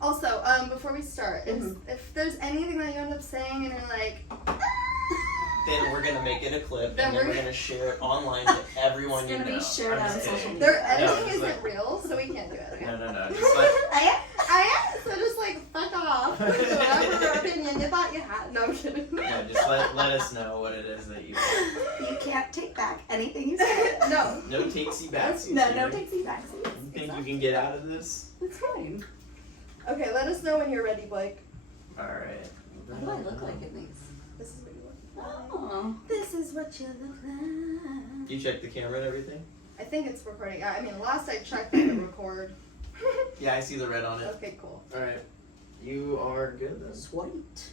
Also, before we start, if there's anything that you end up saying and you're like, then we're gonna make it a clip, and then we're gonna share it online to everyone you know. It's gonna be shared on social media. Their editing isn't real, so we can't do it. Okay? No. Just like, I am. So just like fuck off. Whatever opinion you thought you had. No, I'm kidding. yeah, just let us know what it is that you. You can't take back anything you said. No. No takesy backsies. No takesy backsies. You think you can get out of this? It's fine. Okay, let us know when you're ready, Blake. All right. What do I look like in these? This is what you look like. Oh. This is what you look like. You checked the camera and everything? I think it's recording. I mean, last I checked, I could record. Yeah, I see the red on it. Okay, cool. All right. You are good then. Sweet.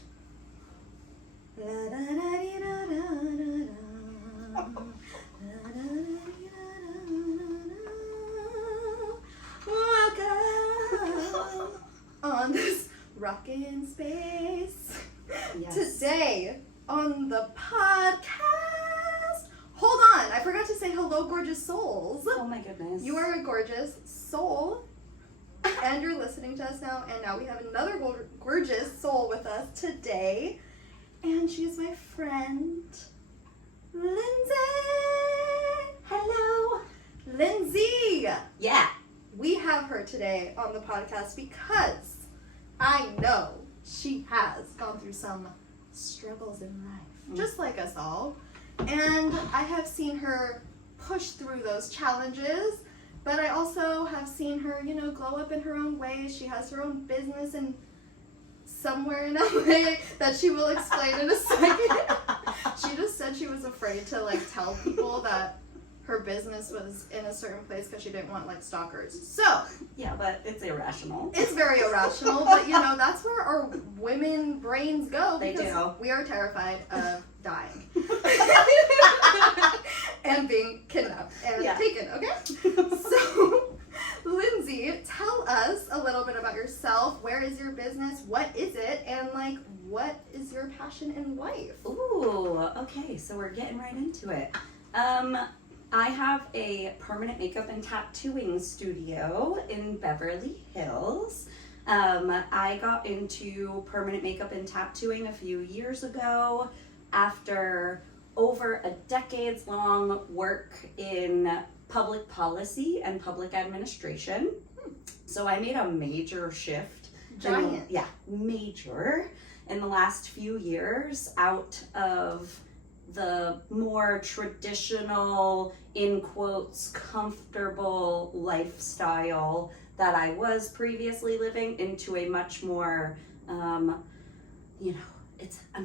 Welcome on this rockin' space. Yes. Today on the podcast. Hold on, I forgot to say hello, gorgeous souls. Oh my goodness. You are a gorgeous soul, and you're listening to us now. And now we have another gorgeous soul with us today, and she's my friend, Lindsey. Hello. Lindsey. Yeah. We have her today on the podcast because I know she has gone through some struggles in life, just like us all. And I have seen her push through those challenges, but I also have seen her, glow up in her own ways. She has her own business and somewhere in LA that she will explain in a second. She just said she was afraid to tell people that her business was in a certain place because she didn't want stalkers. So Yeah, but it's irrational. it's very irrational, but that's where our women brains go. They because do. We are terrified of dying and being kidnapped and taken. Okay, so Lindsey, tell us a little bit about yourself. Where is your business? What is it? And what is your passion in life? Ooh, okay, so we're getting right into it. I have a permanent makeup and tattooing studio in Beverly Hills. I got into permanent makeup and tattooing a few years ago after over a decade's long work in public policy and public administration. So I made a major shift. Giant. Major in the last few years out of the more traditional, in quotes, comfortable lifestyle that I was previously living into a much more, I'm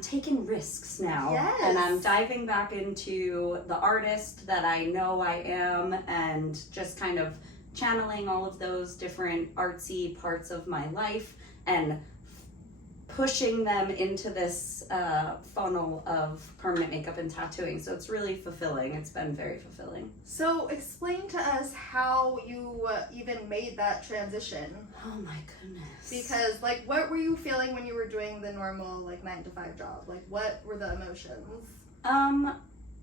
taking risks now. Yes. And I'm diving back into the artist that I know I am and just kind of channeling all of those different artsy parts of my life and pushing them into this funnel of permanent makeup and tattooing. So it's really fulfilling. It's been very fulfilling. So explain to us how you even made that transition. Oh my goodness. Because what were you feeling when you were doing the normal 9-to-5 job? What were the emotions?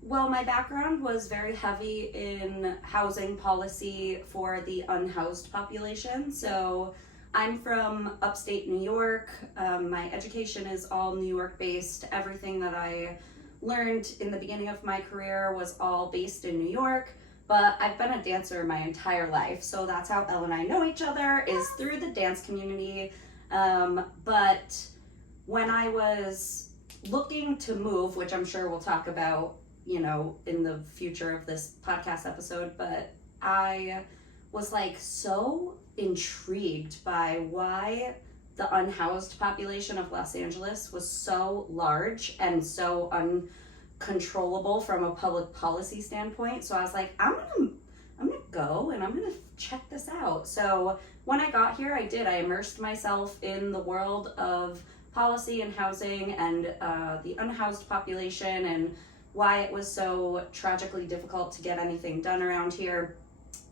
Well, my background was very heavy in housing policy for the unhoused population. So I'm from upstate New York. My education is all New York based. Everything that I learned in the beginning of my career was all based in New York, but I've been a dancer my entire life. So that's how Elle and I know each other, is through the dance community. But when I was looking to move, which I'm sure we'll talk about, in the future of this podcast episode, but I was so intrigued by why the unhoused population of Los Angeles was so large and so uncontrollable from a public policy standpoint. So I was like, I'm gonna go and I'm gonna check this out. So when I got here, I immersed myself in the world of policy and housing and the unhoused population and why it was so tragically difficult to get anything done around here.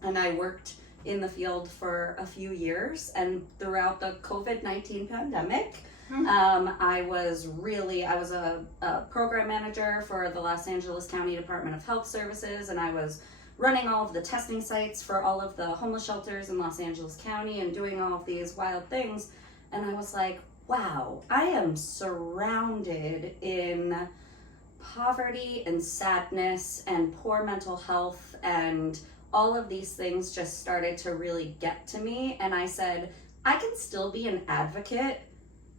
And I worked in the field for a few years, and throughout the COVID-19 pandemic, I was a program manager for the Los Angeles County Department of Health Services, and I was running all of the testing sites for all of the homeless shelters in Los Angeles County and doing all of these wild things. and I was like, wow, I am surrounded in poverty and sadness and poor mental health, and all of these things just started to really get to me. And I said, I can still be an advocate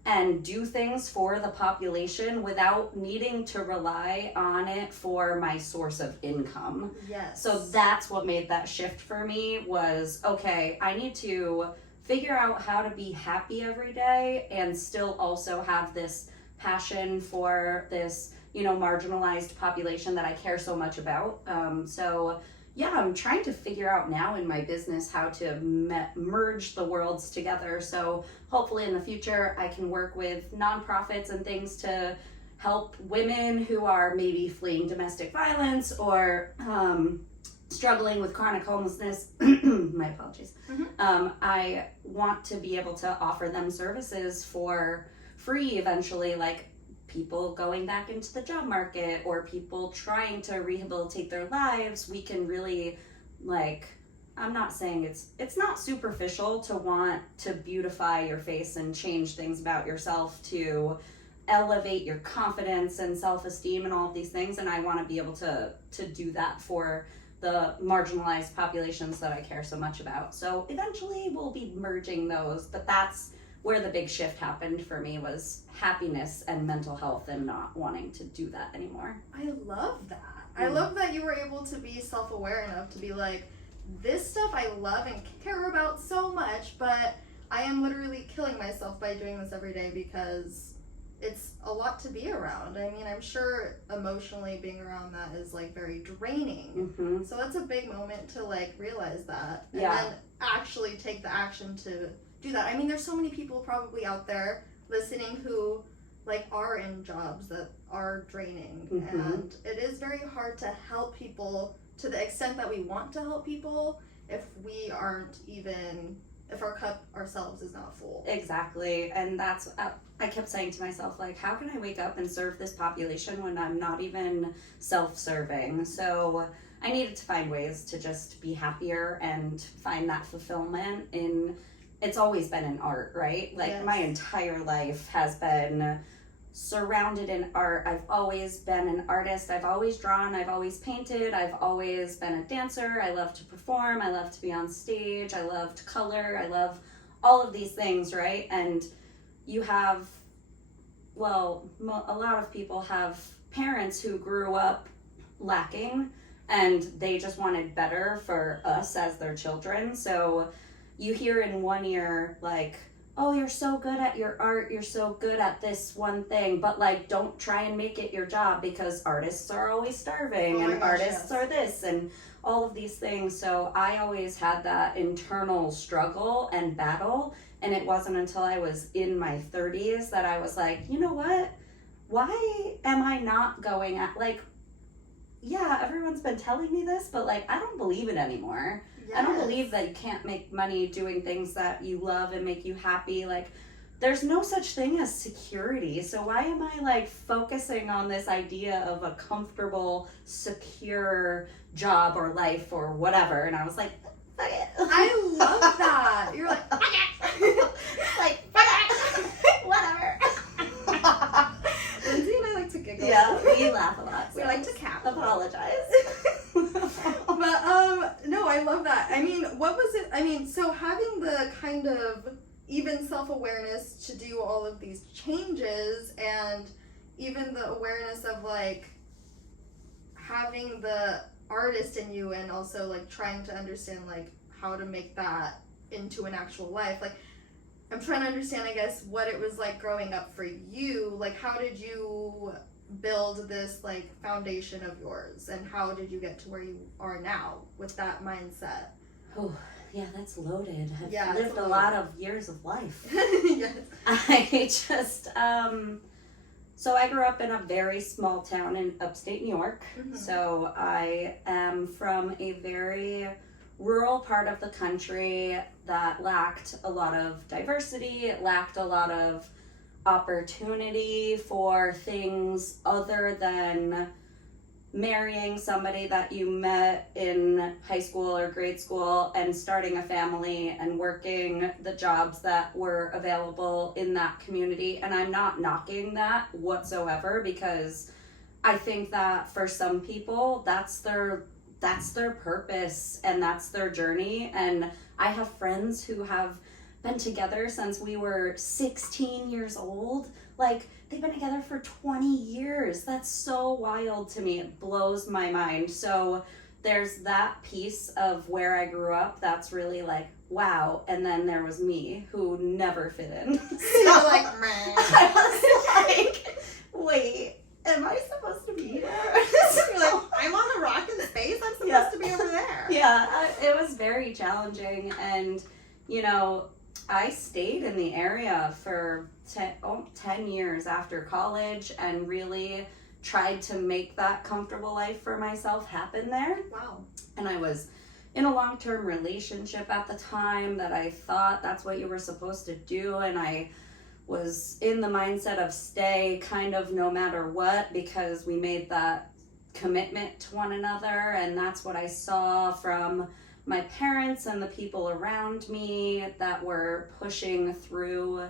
and do things for the population without needing to rely on it for my source of income. Yes. So that's what made that shift for me was, okay, I need to figure out how to be happy every day and still also have this passion for this, marginalized population that I care so much about. So yeah, I'm trying to figure out now in my business how to merge the worlds together. So hopefully in the future I can work with nonprofits and things to help women who are maybe fleeing domestic violence or struggling with chronic homelessness. My apologies. I want to be able to offer them services for free eventually, like people going back into the job market or people trying to rehabilitate their lives. We can really, I'm not saying it's not superficial to want to beautify your face and change things about yourself to elevate your confidence and self-esteem and all of these things, and I want to be able to do that for the marginalized populations that I care so much about. So eventually we'll be merging those, but that's where the big shift happened for me, was happiness and mental health and not wanting to do that anymore. I love that. I love that you were able to be self-aware enough to be like, this stuff I love and care about so much, but I am literally killing myself by doing this every day because it's a lot to be around. I mean, I'm sure emotionally being around that is very draining. Mm-hmm. So that's a big moment to realize that and Yeah. then actually take the action to do that. I mean, there's so many people probably out there listening who are in jobs that are draining, Mm-hmm. and it is very hard to help people to the extent that we want to help people if we aren't even, if our cup ourselves is not full. Exactly. And that's, I kept saying to myself, how can I wake up and serve this population when I'm not even self-serving? So I needed to find ways to just be happier and find that fulfillment in, it's always been in art, right? Yes. My entire life has been surrounded in art. I've always been an artist. I've always drawn. I've always painted. I've always been a dancer. I love to perform. I love to be on stage. I love to color. I love all of these things, right? And you have, a lot of people have parents who grew up lacking and they just wanted better for us as their children. So you hear in one ear, oh, you're so good at your art, you're so good at this one thing, but don't try and make it your job because artists are always starving and artists are this and all of these things. So I always had that internal struggle and battle, and it wasn't until I was in my 30s that I was like, you know what? Why am I not going at, yeah, everyone's been telling me this, but I don't believe it anymore. Yes. I don't believe that you can't make money doing things that you love and make you happy. There's no such thing as security. So why am I focusing on this idea of a comfortable, secure job or life or whatever? And I was like, fuck it. I love that. You're like, fuck it. Fuck it. Whatever. Lindsay and I like to giggle. Yeah, we laugh a lot. We like to cap. Apologize. But no, I love that. I mean, what was it? I mean, so having the kind of even self-awareness to do all of these changes, and even the awareness of having the artist in you, and also trying to understand how to make that into an actual life. I'm trying to understand, I guess, what it was like growing up for you. How did you build this foundation of yours, and how did you get to where you are now with that mindset? Oh, yeah, that's loaded. Yeah, I've lived a lot of years of life. Yes. I just, so I grew up in a very small town in upstate New York. Mm-hmm. So I am from a very rural part of the country that lacked a lot of diversity. It lacked a lot of opportunity for things other than marrying somebody that you met in high school or grade school and starting a family and working the jobs that were available in that community. And I'm not knocking that whatsoever, because I think that for some people that's their purpose and that's their journey. And I have friends who have been together since we were 16 years old. Like, they've been together for 20 years. That's so wild to me. It blows my mind. So there's that piece of where I grew up that's really like, wow. And then there was me, who never fit in. So You're like, meh. I was like, wait, am I supposed to be here? You're like, I'm on a rock in space. I'm supposed to be over there. Yeah, it was very challenging. And, you know, I stayed in the area for 10 years after college and really tried to make that comfortable life for myself happen there. Wow. And I was in a long-term relationship at the time that I thought that's what you were supposed to do. And I was in the mindset of stay kind of no matter what, because we made that commitment to one another. And that's what I saw from my parents and the people around me that were pushing through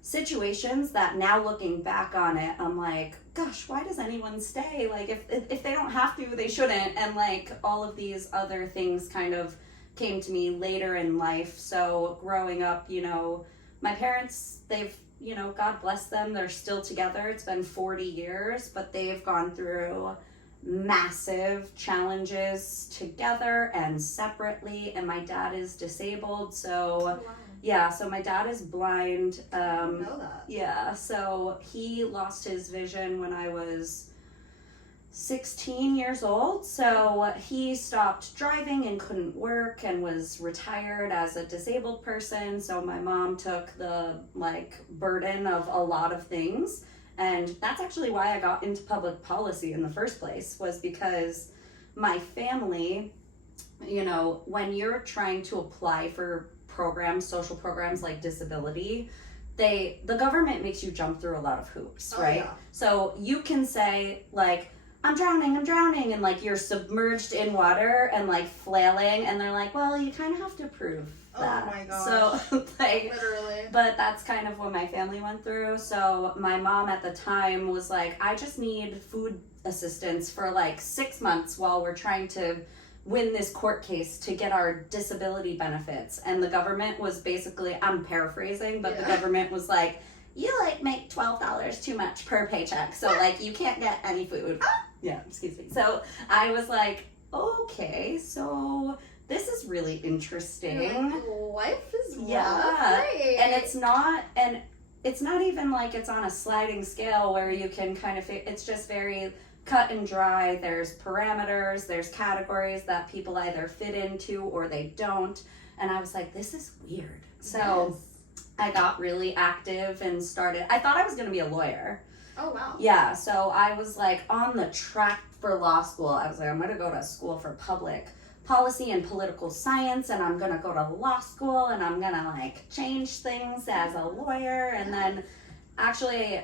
situations that, now looking back on it, I'm like, gosh, why does anyone stay? Like, if they don't have to, they shouldn't. And like, all of these other things kind of came to me later in life. So growing up, you know, my parents, they've, you know, God bless them, they're still together. It's been 40 years, but they've gone through massive challenges together and separately. And my dad is disabled, so Wow. yeah, so my dad is blind. I didn't know that. Yeah, so he lost his vision when I was 16 years old. So he stopped driving and couldn't work and was retired as a disabled person. So my mom took the burden of a lot of things. And that's actually why I got into public policy in the first place, was because my family, you know, when you're trying to apply for programs, social programs like disability, the government makes you jump through a lot of hoops, right? Yeah. So you can say like, I'm drowning, and like you're submerged in water and like flailing, and they're like, well, you kind of have to prove that. Oh my gosh. So like, literally. but that's kind of what my family went through. So my mom at the time was like, I just need food assistance for like 6 months while we're trying to win this court case to get our disability benefits. And the government was basically, I'm paraphrasing, but the government was like, you like make $12 too much per paycheck, so like you can't get any food. Yeah, excuse me. So I was like, okay, so this is really interesting. Life is rough. Yeah. Right. And it's not even like it's on a sliding scale where you can kind of, it's just very cut and dry. There's parameters, there's categories that people either fit into or they don't. And I was like, this is weird. So I got really active and I thought I was going to be a lawyer. Oh, wow. Yeah, so I was like on the track for law school. I was like, I'm going to go to school for public policy and political science, and I'm going to go to law school, and I'm going to like change things as a lawyer. And then actually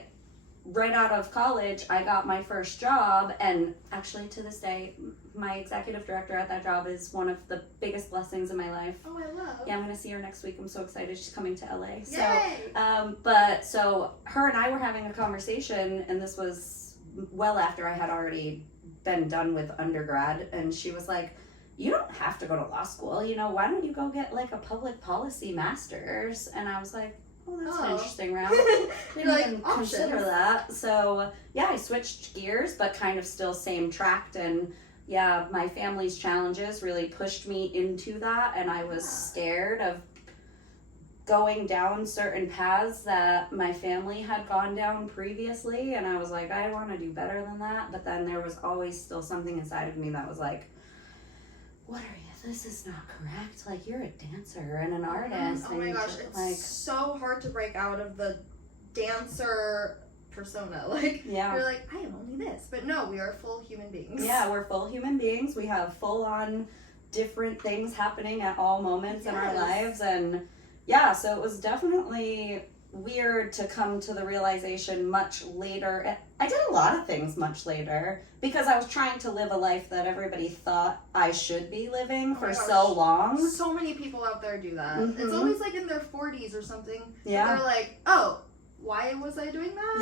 right out of college, I got my first job, and actually to this day, my executive director at that job is one of the biggest blessings in my life. Oh, I love. Yeah, I'm gonna see her next week. I'm so excited. She's coming to LA. Yay! So her and I were having a conversation, and this was well after I had already been done with undergrad, and she was like, you don't have to go to law school, you know, why don't you go get like a public policy master's? And I was like, oh, that's an interesting route. Didn't like, even options. consider that. So yeah, I switched gears, but kind of still same track. And yeah, my family's challenges really pushed me into that, and I was scared of going down certain paths that my family had gone down previously, and I was like, I want to do better than that. But then there was always still something inside of me that was like, what are you? This is not correct. Like, you're a dancer and an artist. Oh my gosh, it's like, so hard to break out of the dancer persona. Like, yeah. you're like, I am only this. But no, we are full human beings. Yeah, we're full human beings. We have full on different things happening at all moments in our lives. And yeah, so it was definitely weird to come to the realization much later. I did a lot of things much later because I was trying to live a life that everybody thought I should be living for so long. So many people out there do that. Mhm. It's always like in their 40s or something. Yeah. They're like, oh, why was I doing that?